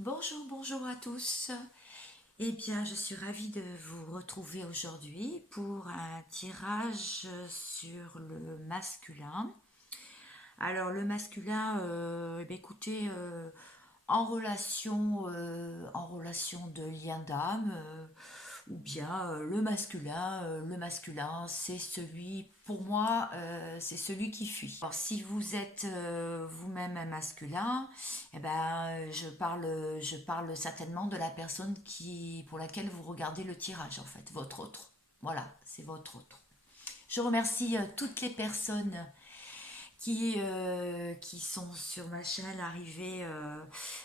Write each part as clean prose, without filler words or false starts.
Bonjour, bonjour à tous. Eh bien, je suis ravie de vous retrouver aujourd'hui pour un tirage sur le masculin. Alors, le masculin, eh bien, écoutez, en relation de lien d'âme, ou bien le masculin, c'est celui, pour moi, c'est celui qui fuit. Alors, si vous êtes vous-même un masculin, eh ben, je parle certainement de la personne pour laquelle vous regardez le tirage, en fait, votre autre. Voilà, c'est votre autre. Je remercie toutes les personnes qui sont sur ma chaîne arrivées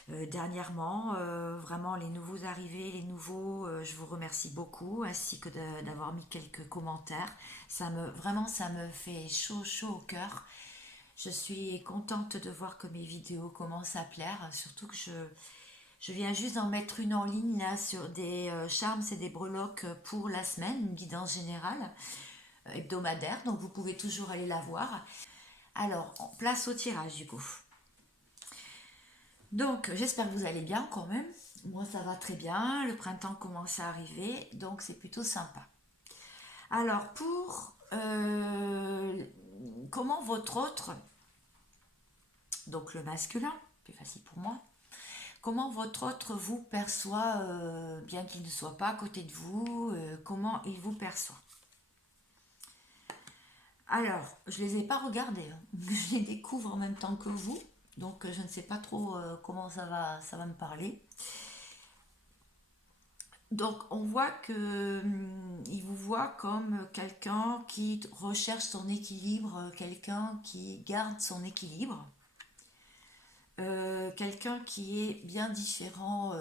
dernièrement. Vraiment, les nouveaux arrivés, les nouveaux, je vous remercie beaucoup, ainsi que d'avoir mis quelques commentaires. Vraiment, ça me fait chaud, chaud au cœur. Je suis contente de voir que mes vidéos commencent à plaire, surtout que je viens juste d'en mettre une en ligne là sur des charmes et des breloques pour la semaine, une guidance générale hebdomadaire, donc vous pouvez toujours aller la voir. Alors, place au tirage du coup. Donc, j'espère que vous allez bien quand même. Moi, ça va très bien. Le printemps commence à arriver, donc c'est plutôt sympa. Alors, pour comment votre autre, donc le masculin, plus facile pour moi, comment votre autre vous perçoit, bien qu'il ne soit pas à côté de vous, comment il vous perçoit. Alors, je les ai pas regardés, hein. Je les découvre en même temps que vous, donc je ne sais pas trop comment ça va me parler. Donc on voit que il vous voit comme quelqu'un qui recherche son équilibre, quelqu'un qui garde son équilibre, quelqu'un qui est bien différent,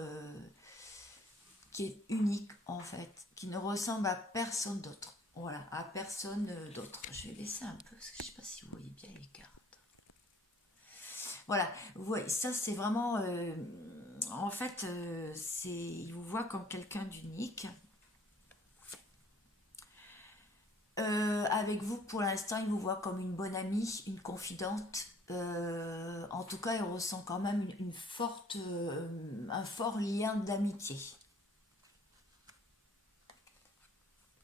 qui est unique en fait, qui ne ressemble à personne d'autre. Voilà, à personne d'autre. Je vais laisser un peu parce que je ne sais pas si vous voyez bien les cartes. Voilà, vous voyez, ça c'est vraiment, en fait, il vous voit comme quelqu'un d'unique. Avec vous, pour l'instant, il vous voit comme une bonne amie, une confidente. En tout cas, il ressent quand même un fort lien d'amitié,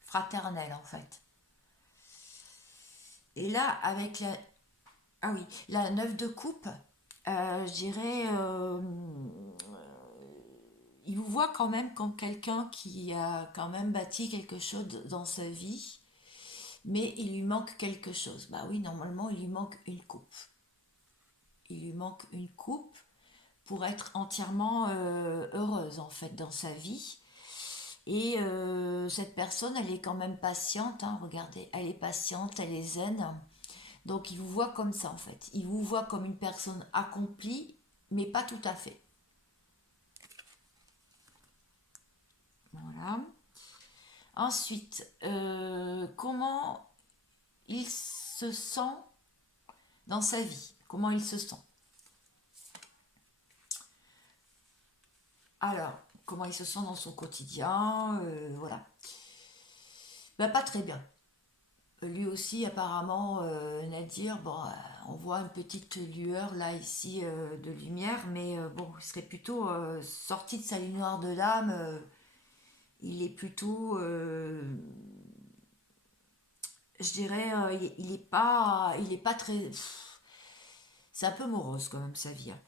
fraternel en fait. Et là, ah oui, la 9 de coupe, je dirais, il vous voit quand même comme quelqu'un qui a quand même bâti quelque chose dans sa vie, mais il lui manque quelque chose. Bah oui, normalement, il lui manque une coupe. Il lui manque une coupe pour être entièrement heureuse en fait dans sa vie. Et cette personne, elle est quand même patiente, hein, regardez, elle est patiente, elle est zen. Donc il vous voit comme ça en fait. Il vous voit comme une personne accomplie, mais pas tout à fait. Voilà. Ensuite, comment il se sent dans sa vie? Comment il se sent? Alors, comment il se sent dans son quotidien? Voilà. Ben, pas très bien. Lui aussi, apparemment, Nadir, bon, on voit une petite lueur là, ici, de lumière, mais bon, il serait plutôt sorti de sa lumière de l'âme. Il est plutôt, je dirais, il est pas très. C'est un peu morose quand même sa vie, hein.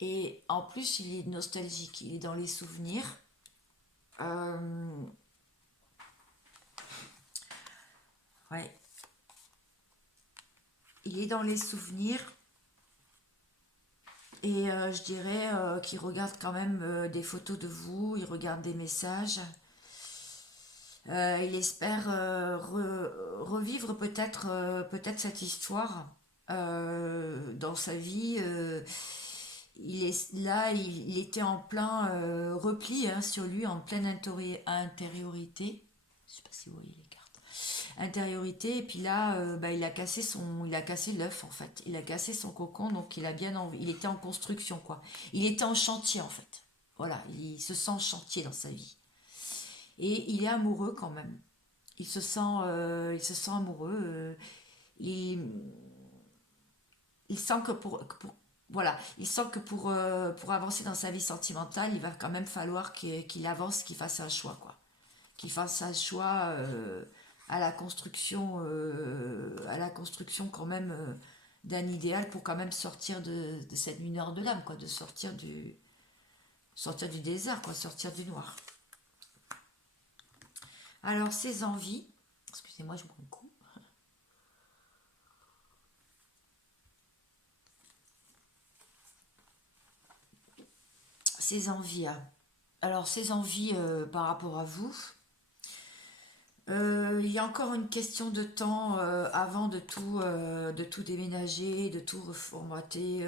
Et en plus, il est nostalgique, il est dans les souvenirs. Euh, ouais, il est dans les souvenirs. Et je dirais qu'il regarde quand même des photos de vous, il regarde des messages. Il espère revivre peut-être cette histoire dans sa vie. Il est là, il était en plein repli, hein, sur lui, en pleine intériorité. Je sais pas si vous voyez les cartes. Intériorité, et puis là, bah, il a cassé l'œuf en fait. Il a cassé son cocon, donc il était en construction quoi. Il était en chantier en fait. Voilà, il se sent en chantier dans sa vie. Et il est amoureux quand même. Il se sent amoureux. Il, il sent que voilà, il sent que pour avancer dans sa vie sentimentale, il va quand même falloir qu'il avance, qu'il fasse un choix, quoi. Qu'il fasse un choix à la construction quand même d'un idéal pour quand même sortir de cette lumière de l'âme, quoi, de sortir du désert, quoi, sortir du noir. Alors, ses envies, excusez-moi, je prends un coup. Ses envies, hein. Alors, ses envies par rapport à vous, il y a encore une question de temps avant de tout déménager, de tout reformater.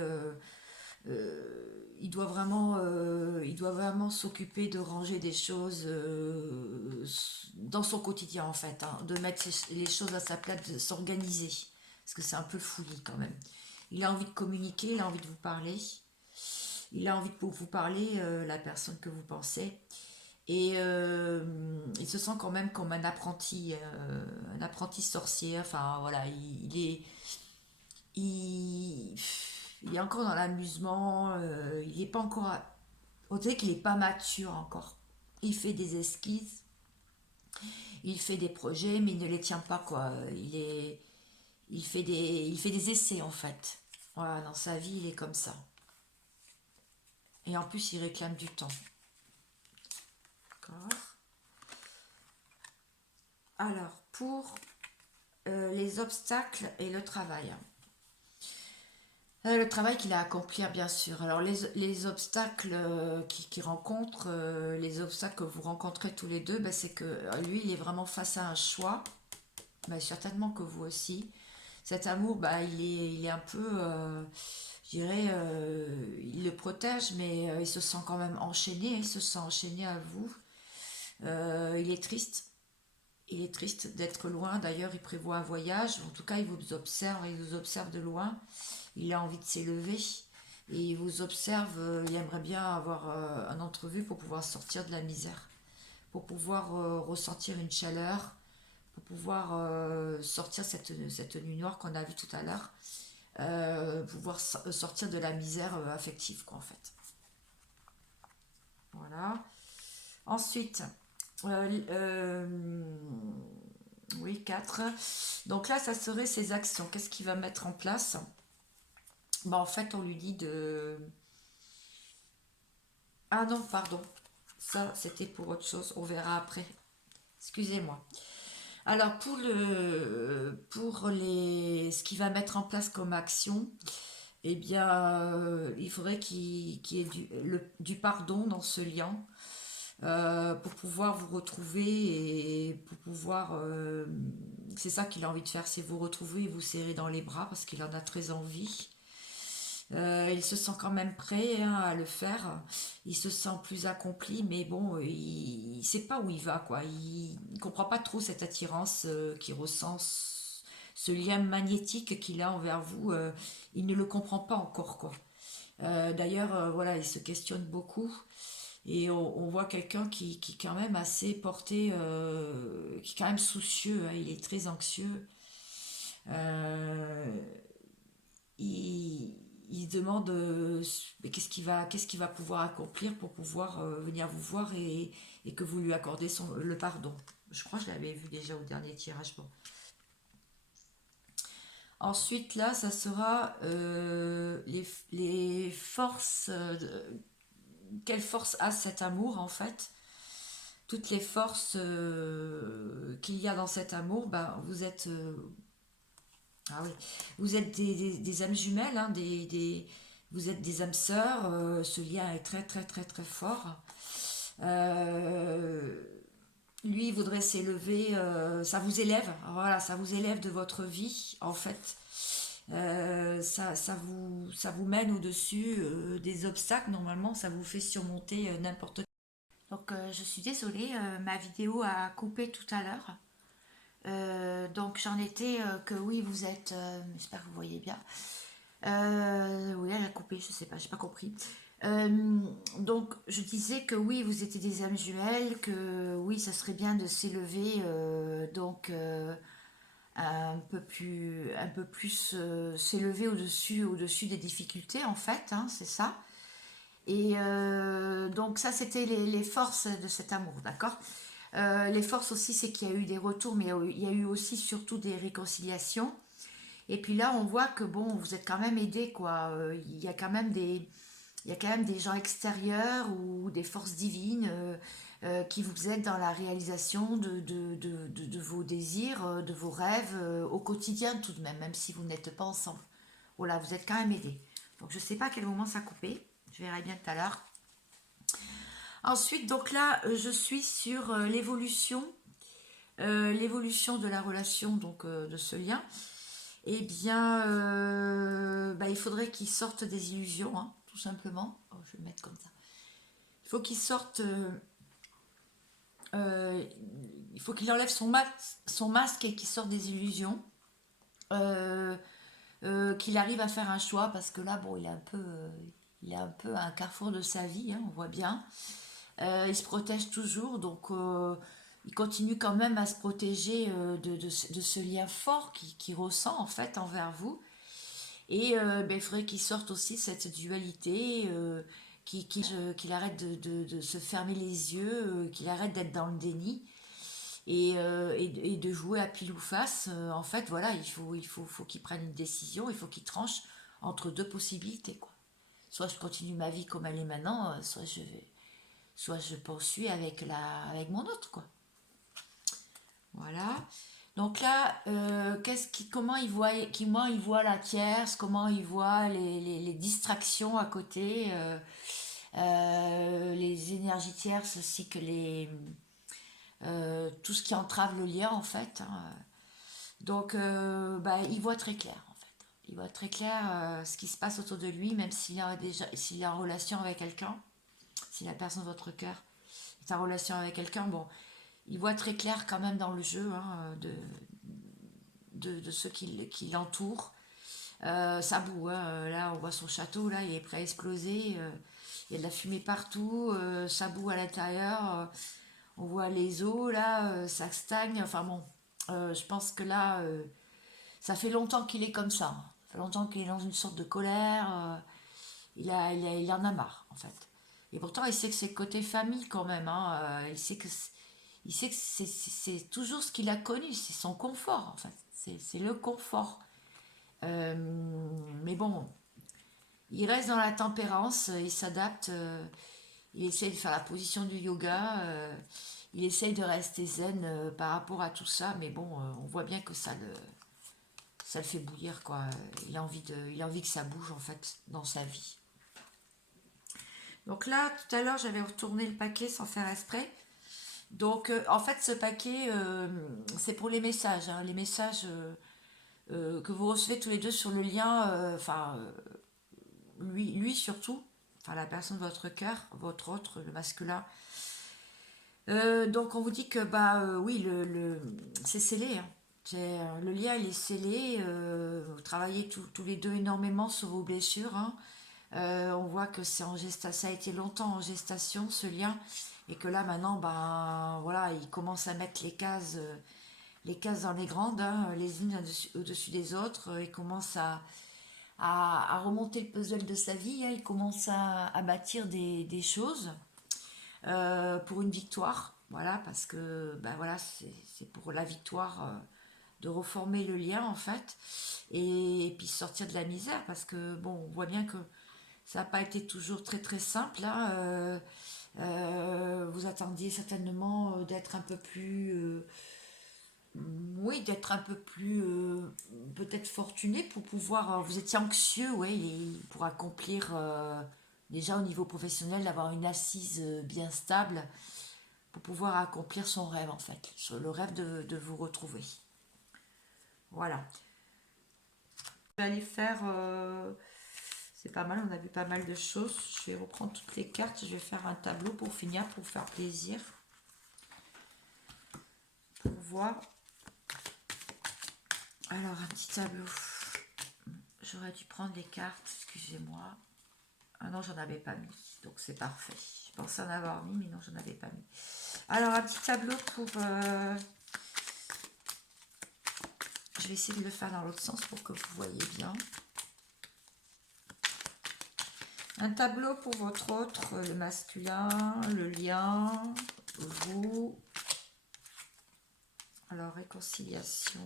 Il doit vraiment s'occuper de ranger des choses dans son quotidien en fait, hein, de mettre les choses à sa place, de s'organiser. Parce que c'est un peu fouillis quand même. Il a envie de communiquer, il a envie de vous parler. Il a envie de vous parler, la personne que vous pensez. Et il se sent quand même comme un apprenti sorcier. Enfin voilà, il, il est encore dans l'amusement. Il n'est pas encore. On dirait qu'il n'est pas mature encore. Il fait des esquisses, il fait des projets, mais il ne les tient pas quoi. Il fait des essais en fait. Voilà, dans sa vie, il est comme ça. Et en plus, il réclame du temps. D'accord. Alors, pour les obstacles et le travail. Le travail qu'il a à accomplir, bien sûr. Alors, les obstacles qu'il rencontre, les obstacles que vous rencontrez tous les deux, ben, c'est que lui, il est vraiment face à un choix. Ben, certainement que vous aussi. Cet amour, ben, il est un peu, je dirais, il le protège, mais il se sent quand même enchaîné. Il se sent enchaîné à vous. Il est triste. Il est triste d'être loin. D'ailleurs, il prévoit un voyage. En tout cas, il vous observe de loin. Il a envie de s'élever et il vous observe. Il aimerait bien avoir un entrevue pour pouvoir sortir de la misère, pour pouvoir ressentir une chaleur, pour pouvoir sortir cette nuit noire qu'on a vue tout à l'heure, pouvoir sortir de la misère affective, quoi, en fait. Voilà. Ensuite, euh, euh, oui, 4. Donc là, ça serait ses actions. Qu'est-ce qu'il va mettre en place? Bah, en fait, on lui dit de... Ah non, pardon. Ça, c'était pour autre chose. On verra après. Excusez-moi. Alors, ce qu'il va mettre en place comme action, eh bien, il faudrait qu'il y ait du pardon dans ce lien pour pouvoir vous retrouver et pour pouvoir... c'est ça qu'il a envie de faire, c'est vous retrouver et vous serrer dans les bras parce qu'il en a très envie. Il se sent quand même prêt hein, à le faire. Il se sent plus accompli, mais bon, il sait pas où il va, quoi. Il comprend pas trop cette attirance qu'il ressent, ce lien magnétique qu'il a envers vous. Il ne le comprend pas encore, quoi. D'ailleurs, voilà, il se questionne beaucoup. Et on voit quelqu'un qui est quand même assez porté, qui est quand même soucieux, hein, il est très anxieux. Euh, il, il se demande qu'est-ce qu'il va pouvoir accomplir pour pouvoir venir vous voir et que vous lui accordez le pardon. Je crois que je l'avais vu déjà au dernier tirage. Bon. Ensuite, là, ça sera les forces. Quelle force a cet amour, en fait? Toutes les forces qu'il y a dans cet amour, ben, ah oui, vous êtes des âmes jumelles, hein, vous êtes des âmes sœurs. Ce lien est très très très très fort. Euh, Lui il voudrait s'élever, ça vous élève, voilà, ça vous élève de votre vie en fait. Ça vous mène au-dessus des obstacles. Normalement, ça vous fait surmonter n'importe quoi. Donc, je suis désolée, ma vidéo a coupé tout à l'heure. Donc, j'en étais que oui, vous êtes. J'espère que vous voyez bien. Oui, elle a coupé, je sais pas, j'ai pas compris. Euh, donc, je disais que oui, vous étiez des âmes jumelles, que oui, ça serait bien de s'élever un peu plus s'élever au-dessus des difficultés, en fait, hein, c'est ça. Et donc ça, c'était les forces de cet amour, d'accord. Les forces aussi, c'est qu'il y a eu des retours, mais il y a eu aussi surtout des réconciliations. Et puis là, on voit que bon, vous êtes quand même aidés, quoi. Il y a quand même des gens extérieurs ou des forces divines qui vous aident dans la réalisation de vos désirs, de vos rêves au quotidien tout de même, même si vous n'êtes pas ensemble. Voilà, vous êtes quand même aidés. Donc je ne sais pas à quel moment ça a coupé. Je verrai bien tout à l'heure. Ensuite, donc là, je suis sur l'évolution de la relation, donc de ce lien. Eh bien, bah, il faudrait qu'il sorte des illusions, hein, tout simplement. Oh, je vais le mettre comme ça. Il faut qu'il sorte, euh, il faut qu'il enlève son masque et qu'il sorte des illusions. Euh, qu'il arrive à faire un choix parce que là, bon, il est un peu à un carrefour de sa vie, hein, on voit bien. Il se protège toujours, donc il continue quand même à se protéger de ce lien fort qu'il ressent en fait envers vous. Et ben, il faudrait qu'il sorte aussi cette dualité, qu'il arrête de se fermer les yeux, qu'il arrête d'être dans le déni et de jouer à pile ou face. En fait, voilà, faut qu'il prenne une décision, il faut qu'il tranche entre deux possibilités, quoi. Soit je continue ma vie comme elle est maintenant, soit je poursuis avec mon autre, quoi. Voilà. Donc là, comment il voit la tierce, comment il voit les distractions à côté, les énergies tierces ainsi que tout ce qui entrave le lien en fait, hein. Donc bah, il voit très clair en fait. Il voit très clair ce qui se passe autour de lui, même s'il est en relation avec quelqu'un, si la personne de votre cœur est en relation avec quelqu'un, bon, il voit très clair quand même dans le jeu, hein, de ceux qui l'entourent. Ça boue, hein. Là on voit son château, là il est prêt à exploser. Il y a de la fumée partout, ça boue à l'intérieur. On voit les eaux là, ça stagne. Enfin bon, je pense que là, ça fait longtemps qu'il est comme ça, hein. Ça fait longtemps qu'il est dans une sorte de colère. Il en a marre en fait. Et pourtant, il sait que c'est côté famille quand même, hein. Il sait que c'est toujours ce qu'il a connu, c'est son confort en fait. C'est le confort. Euh, mais bon, il reste dans la tempérance, il s'adapte, il essaye de faire la position du yoga, il essaye de rester zen par rapport à tout ça, mais bon, on voit bien que ça le fait bouillir, quoi. Il a envie que ça bouge en fait dans sa vie. Donc là, tout à l'heure, j'avais retourné le paquet sans faire exprès. Donc en fait, ce paquet, c'est pour les messages, hein, les messages que vous recevez tous les deux sur le lien, lui surtout, enfin la personne de votre cœur, votre autre, le masculin. Donc on vous dit que bah oui, c'est scellé, hein. Le lien il est scellé. Vous travaillez tous les deux énormément sur vos blessures, hein. On voit que ça a été longtemps en gestation ce lien et que là maintenant ben voilà il commence à mettre les cases dans les grandes, hein, les unes au-dessus des autres. Il commence à remonter le puzzle de sa vie, hein. Il commence à bâtir des choses pour une victoire. Voilà, parce que ben voilà, c'est pour la victoire de reformer le lien en fait. Et puis sortir de la misère parce que bon, on voit bien que ça n'a pas été toujours très très simple, hein. Vous attendiez certainement d'être un peu plus oui, d'être un peu plus peut-être fortuné pour pouvoir. Vous étiez anxieux, oui, pour accomplir déjà au niveau professionnel, d'avoir une assise bien stable pour pouvoir accomplir son rêve en fait, sur le rêve de vous retrouver. Voilà. Je vais aller faire. C'est pas mal, on a vu pas mal de choses. Je vais reprendre toutes les cartes, je vais faire un tableau pour finir, pour faire plaisir. Pour voir. Alors, un petit tableau. J'aurais dû prendre les cartes, excusez-moi. Ah non, j'en avais pas mis, donc c'est parfait. Je pensais en avoir mis, mais non, j'en avais pas mis. Alors, un petit tableau Je vais essayer de le faire dans l'autre sens pour que vous voyez bien. Un tableau pour votre autre, le masculin, le lien, vous. Alors, réconciliation.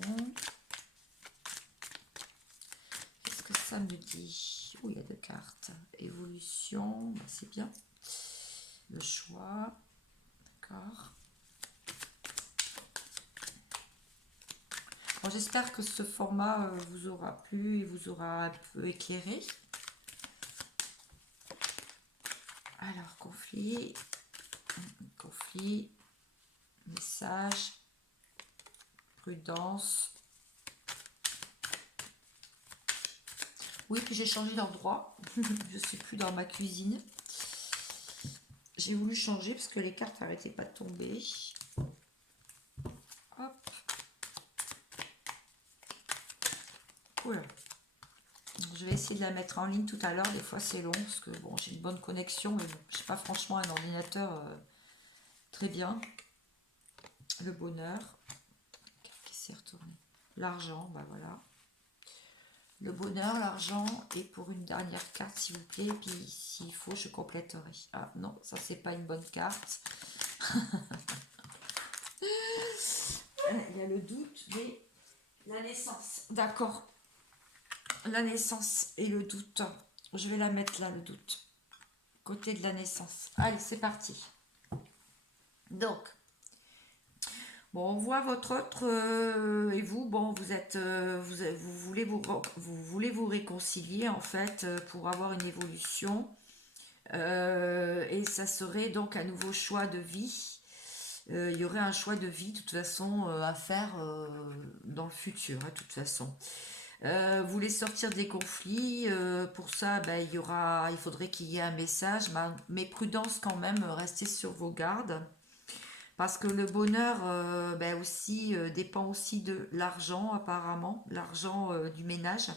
Qu'est-ce que ça me dit? Oh, il y a 2 cartes. Évolution, ben, c'est bien. Le choix, d'accord. Bon, j'espère que ce format vous aura plu et vous aura un peu éclairé. Alors, conflit, message, prudence. Oui, puis j'ai changé d'endroit. Je suis plus dans ma cuisine. J'ai voulu changer parce que les cartes n'arrêtaient pas de tomber. Hop. Voilà. Je vais essayer de la mettre en ligne tout à l'heure. Des fois, c'est long parce que bon, j'ai une bonne connexion, mais bon, je n'ai pas franchement un ordinateur très bien. Le bonheur. Qui s'est retourné. L'argent, bah voilà. Le bonheur, l'argent, et pour une dernière carte, s'il vous plaît. Et puis, s'il faut, je compléterai. Ah non, ça, c'est pas une bonne carte. Il y a le doute, mais la naissance. D'accord. La naissance et le doute. Je vais la mettre là, le doute. Côté de la naissance. Allez, c'est parti. Donc, bon, on voit votre autre et vous, bon, vous êtes, vous voulez vous réconcilier en fait pour avoir une évolution et ça serait donc un nouveau choix de vie. Il y aurait un choix de vie de toute façon à faire dans le futur, de toute façon. Vous voulez sortir des conflits, pour ça, ben, il faudrait qu'il y ait un message, mais prudence quand même, restez sur vos gardes. Parce que le bonheur ben aussi, dépend aussi de l'argent apparemment, l'argent du ménage,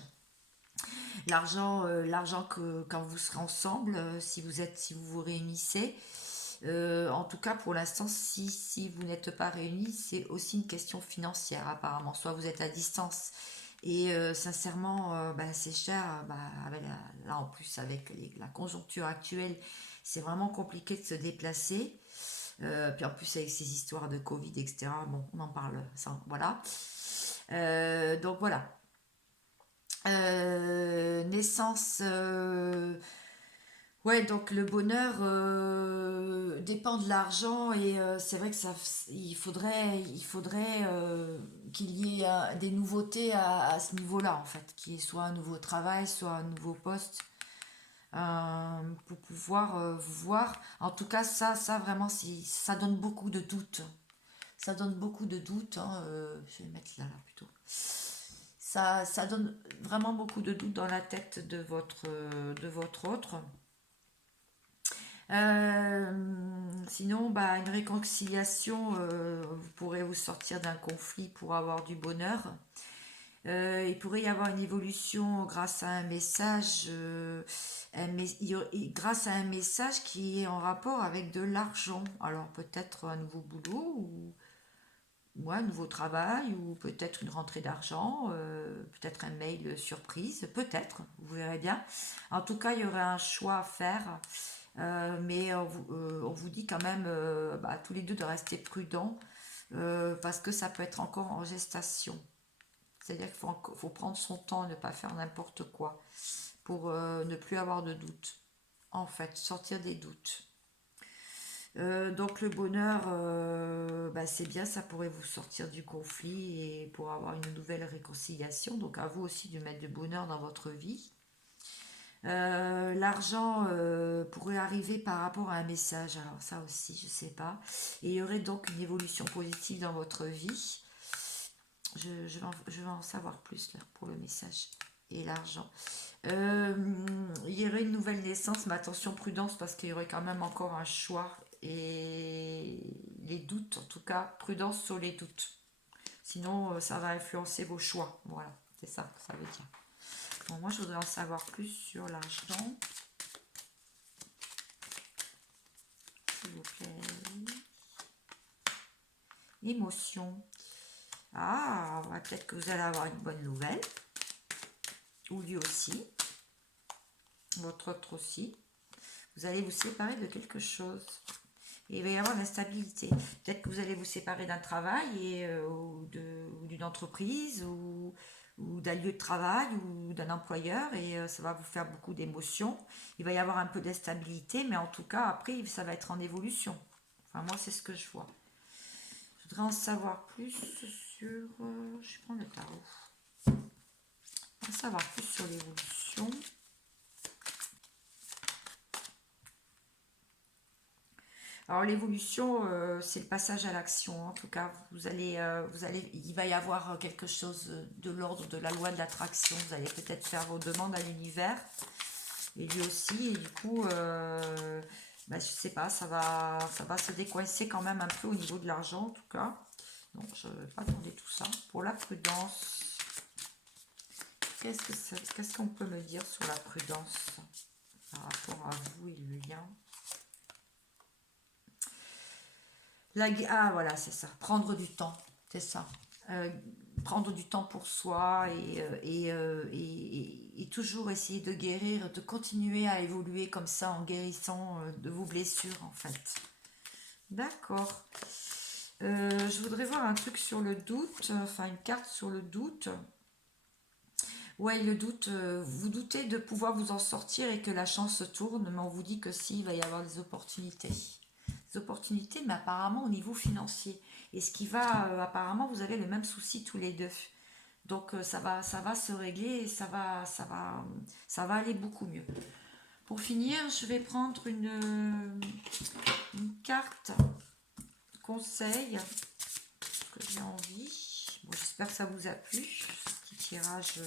l'argent que quand vous serez ensemble, si vous vous réunissez. En tout cas pour l'instant, si vous n'êtes pas réunis, c'est aussi une question financière apparemment. Soit vous êtes à distance et sincèrement, ben, c'est cher. Ben, là en plus avec la conjoncture actuelle, c'est vraiment compliqué de se déplacer. Puis en plus avec ces histoires de Covid, etc. Bon, on en parle, ça, voilà. Donc voilà. Naissance. Ouais, donc le bonheur dépend de l'argent et c'est vrai que il faudrait qu'il y ait des nouveautés à ce niveau-là en fait, qu'il y ait soit un nouveau travail, soit un nouveau poste pour pouvoir vous voir. En tout cas, ça vraiment, ça donne beaucoup de doutes. Ça donne beaucoup de doutes, hein, je vais le mettre là plutôt. Ça donne vraiment beaucoup de doutes dans la tête de votre autre. Sinon, bah, une réconciliation, vous pourrez vous sortir d'un conflit pour avoir du bonheur. Il pourrait y avoir une évolution grâce à un message, grâce à un message qui est en rapport avec de l'argent. Alors peut-être un nouveau boulot ou un nouveau travail ou peut-être une rentrée d'argent, peut-être un mail surprise, peut-être, vous verrez bien. En tout cas, il y aurait un choix à faire, mais on vous dit quand même bah, tous les deux de rester prudents parce que ça peut être encore en gestation. C'est-à-dire qu'il faut prendre son temps et ne pas faire n'importe quoi pour ne plus avoir de doutes. En fait, sortir des doutes. Donc le bonheur, bah, c'est bien, ça pourrait vous sortir du conflit et pour avoir une nouvelle réconciliation. Donc à vous aussi de mettre du bonheur dans votre vie. L'argent pourrait arriver par rapport à un message. Alors ça aussi, je sais pas. Et il y aurait donc une évolution positive dans votre vie. Je vais en savoir plus là, pour le message et l'argent. Il y aurait une nouvelle naissance, mais attention, prudence, parce qu'il y aurait quand même encore un choix et les doutes, en tout cas, prudence sur les doutes. Sinon, ça va influencer vos choix. Voilà, c'est ça que ça veut dire. Bon, moi, je voudrais en savoir plus sur l'argent. S'il vous plaît. Émotion. Ah, peut-être que vous allez avoir une bonne nouvelle. Ou lui aussi. Votre autre aussi. Vous allez vous séparer de quelque chose. Et il va y avoir de l'instabilité. Peut-être que vous allez vous séparer d'un travail ou d'une entreprise ou d'un lieu de travail ou d'un employeur et ça va vous faire beaucoup d'émotions. Il va y avoir un peu d'instabilité, mais en tout cas, après, ça va être en évolution. Enfin, moi, c'est ce que je vois. Je voudrais en savoir plus sur... je vais prendre le tarot. En savoir plus sur l'évolution. Alors l'évolution, c'est le passage à l'action. En tout cas, il va y avoir quelque chose de l'ordre de la loi de l'attraction. Vous allez peut-être faire vos demandes à l'univers et lui aussi. Et du coup, je sais pas, ça va se décoincer quand même un peu au niveau de l'argent en tout cas. Donc je ne vais pas demander tout ça. Pour la prudence, qu'est-ce qu'on peut me dire sur la prudence par rapport à vous et le lien? Ah voilà, c'est ça. Prendre du temps, c'est ça. Euh, Prendre du temps pour soi et toujours essayer de guérir, de continuer à évoluer comme ça en guérissant de vos blessures en fait. D'accord. Je voudrais voir un truc sur le doute, enfin une carte sur le doute. Ouais, le doute, vous doutez de pouvoir vous en sortir et que la chance se tourne, mais on vous dit que si, il va y avoir des opportunités. Des opportunités, mais apparemment au niveau financier. Et ce qui va, apparemment, vous avez le même souci tous les deux. Donc ça va se régler et ça va aller beaucoup mieux. Pour finir, je vais prendre une carte conseil que j'ai envie. Bon, j'espère que ça vous a plu. Ce petit tirage,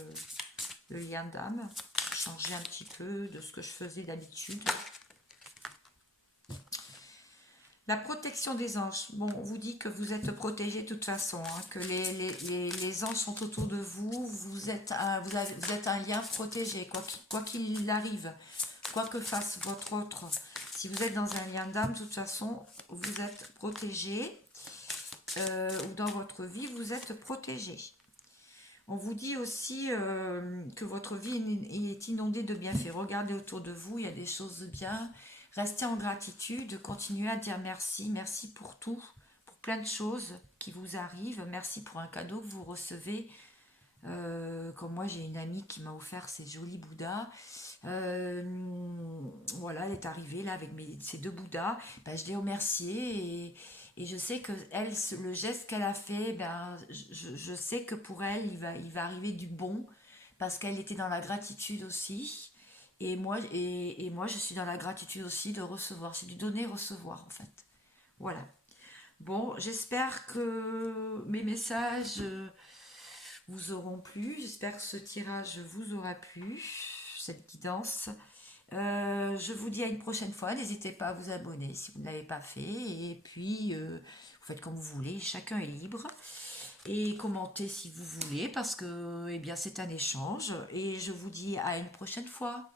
le lien d'âme. Changer un petit peu de ce que je faisais d'habitude. La protection des anges. Bon, on vous dit que vous êtes protégé de toute façon, hein, que les anges sont autour de vous. Vous êtes un lien protégé, quoi qu'il arrive, quoi que fasse votre autre. Si vous êtes dans un lien d'âme, de toute façon, vous êtes protégé. Ou dans votre vie, vous êtes protégé. On vous dit aussi que votre vie est inondée de bienfaits. Regardez autour de vous, il y a des choses bien. Restez en gratitude, continuez à dire merci. Merci pour tout, pour plein de choses qui vous arrivent. Merci pour un cadeau que vous recevez. Comme moi, j'ai une amie qui m'a offert ces jolis Bouddhas. Voilà, elle est arrivée là avec ces deux Bouddhas. Ben, je l'ai remerciée et je sais que elle, le geste qu'elle a fait, ben, je sais que pour elle, il va arriver du bon parce qu'elle était dans la gratitude aussi. Et moi, je suis dans la gratitude aussi de recevoir. C'est du donner-recevoir en fait. Voilà. Bon, j'espère que mes messages vous auront plu. J'espère que ce tirage vous aura plu, cette guidance. Je vous dis à une prochaine fois. N'hésitez pas à vous abonner si vous ne l'avez pas fait. Et puis, vous faites comme vous voulez. Chacun est libre. Et commentez si vous voulez parce que eh bien, c'est un échange. Et je vous dis à une prochaine fois.